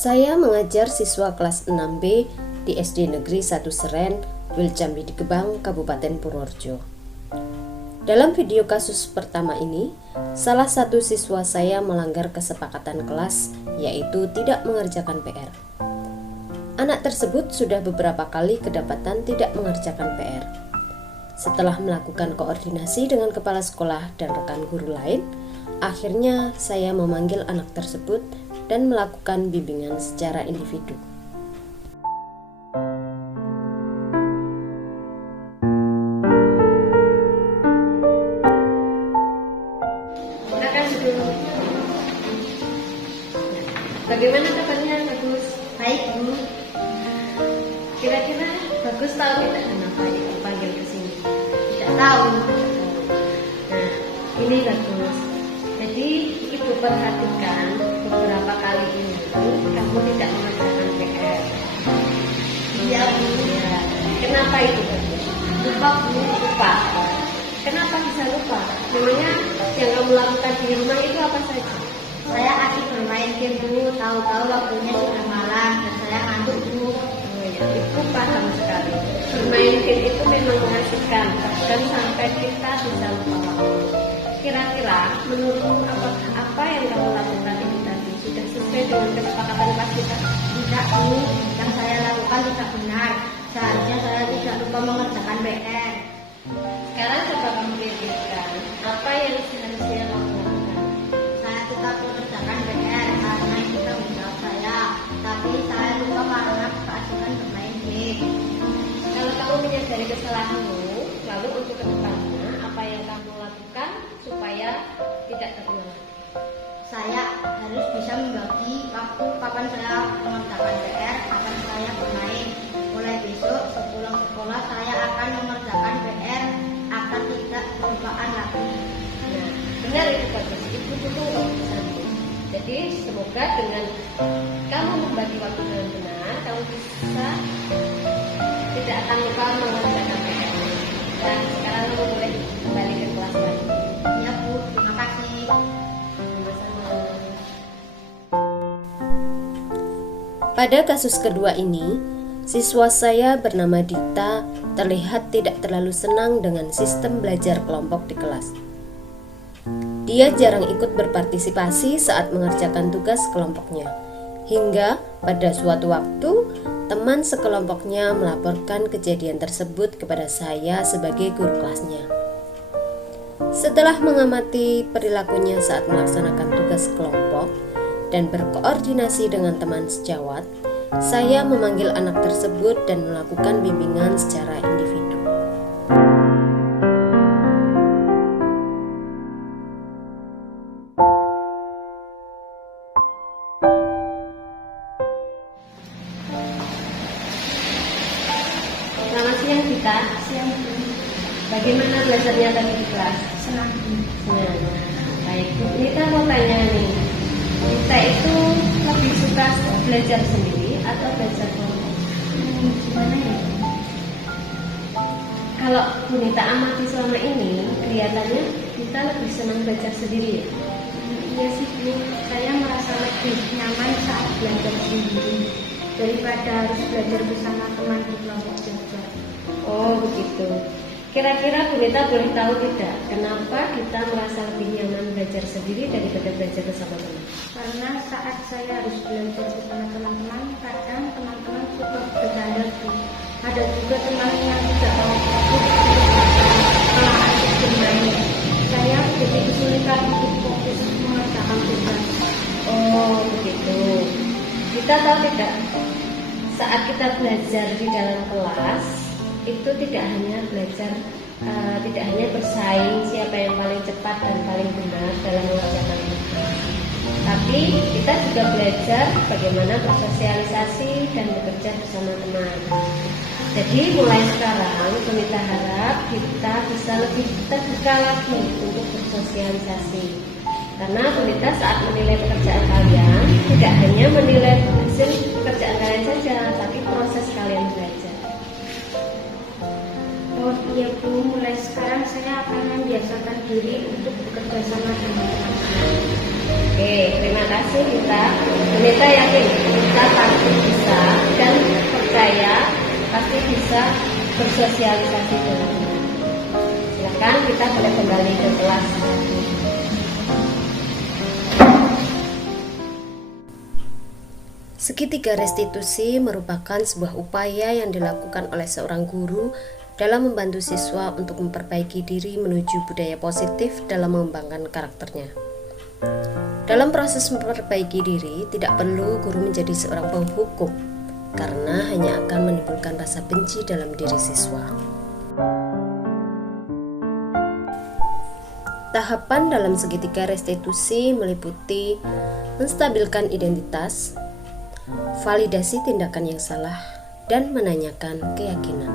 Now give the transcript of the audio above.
Saya mengajar siswa kelas 6B di SD Negeri 1 Seren, Wiljambi di Gebang, Kabupaten Purworejo. Dalam video kasus pertama ini, salah satu siswa saya melanggar kesepakatan kelas, yaitu tidak mengerjakan PR. Anak tersebut sudah beberapa kali kedapatan tidak mengerjakan PR. Setelah melakukan koordinasi dengan kepala sekolah dan rekan guru lain, akhirnya saya memanggil anak tersebut dan melakukan bimbingan secara individu. Bagaimana kabarnya Bagus? Baik, Bu. Kira-kira Bagus tahu tidak kenapa Ibu panggil ke sini? Tidak tahu. Nah, ini Bagus. Jadi Ibu perhatikan beberapa kali ini kamu tidak mengerjakan PR. Iya, Bu. Ya. Kenapa itu Bagus? Lupa, Bu. Lupa. Kenapa bisa lupa? Memangnya yang kamu lakukan di rumah itu apa saja? Saya asik bermain game, Bu. Tahu-tahu waktunya sudah malam dan saya ngantuk, Bu. Oh ya, itu paham sekali. Bermain game itu memang mengasihkan, bahkan sampai kita bisa lupa waktu. Kira-kira menurutmu apa yang kamu lakukan ini tadi sudah sesuai dengan kesepakatan kelas kita? Tidak, Bu. Yang saya lakukan tidak benar. Seharusnya saya tidak lupa mengerjakan PR. Sekarang coba kamu pikirkan apa yang seharusnya kamu lakukan. Saya tetap mengerjakan PR karena itu tanggung jawab saya. Tapi saya lupa karena keasikan bermain game. Kalau kamu menyadari kesalahanmu, lalu untuk kedepannya apa yang kamu lakukan supaya tidak terulang lagi? Saya harus bisa membagi waktu kapan saya mengerjakan PR, kapan saya bermain. Mulai besok sepulang sekolah saya akan mengerjakan PR agar tidak kelupaan lagi. Nah, benar itu Bagus. Itu dulu keputusan. Jadi semoga dengan kamu membagi waktu dengan benar, kamu bisa tidak akan lupa mengerjakan PR. Dan sekarang kamu boleh kembali ke kelas lagi. Ya, Bu, terima kasih. Sama-sama. Pada kasus kedua ini, siswa saya bernama Dita terlihat tidak terlalu senang dengan sistem belajar kelompok di kelas. Dia jarang ikut berpartisipasi saat mengerjakan tugas kelompoknya, hingga pada suatu waktu teman sekelompoknya melaporkan kejadian tersebut kepada saya sebagai guru kelasnya. Setelah mengamati perilakunya saat melaksanakan tugas kelompok dan berkoordinasi dengan teman sejawat, saya memanggil anak tersebut dan melakukan bimbingan secara individu. Selamat siang Dita. Siang, Bu. Bagaimana belajarnya tadi di kelas? Senang, Bu. Nah, baik. Dita mau tanya nih. Dita itu lebih suka belajar sendiri atau belajar kelompok? Gimana ya? Kalau Bu Nita amati selama ini, kelihatannya kita lebih senang belajar sendiri ya? Iya sih, Bu. Saya merasa lebih nyaman saat belajar sendiri daripada harus belajar bersama teman di kelompok belajar. Oh begitu. Kira-kira Bu Nita boleh tahu tidak kenapa kita merasa lebih nyaman belajar sendiri daripada belajar bersama teman? Karena saat saya harus belajar bersama teman-teman, kadang teman-teman suka bercanda, Bu. Ada juga teman yang tidak mau fokus malah asik bermain. Saya jadi kesulitan untuk fokus mengerjakan tugas. Oh begitu. Kita tahu tidak, saat kita belajar di dalam kelas itu tidak hanya belajar, tidak hanya bersaing siapa yang paling cepat dan paling benar dalam mengerjakan tugas, tapi kita juga belajar bagaimana bersosialisasi dan bekerja bersama teman. Jadi mulai sekarang kita harap kita bisa lebih terbuka lagi untuk bersosialisasi. Karena kita saat menilai pekerjaan kalian tidak hanya menilai hasil pekerjaan kalian saja, tapi proses kalian belajar. Oh iya, Bu, mulai sekarang saya akan membiasakan diri untuk bekerja sama dengan teman-teman. Oke, terima kasih Nita. Nita yakin kita pasti bisa dan percaya pasti bisa bersosialisasi dengan baik. Silakan kita boleh kembali ke kelas. Segitiga restitusi merupakan sebuah upaya yang dilakukan oleh seorang guru dalam membantu siswa untuk memperbaiki diri menuju budaya positif dalam mengembangkan karakternya. Dalam proses memperbaiki diri, tidak perlu guru menjadi seorang penghukum, karena hanya akan menimbulkan rasa benci dalam diri siswa. Tahapan dalam segitiga restitusi meliputi menstabilkan identitas, validasi tindakan yang salah, dan menanyakan keyakinan.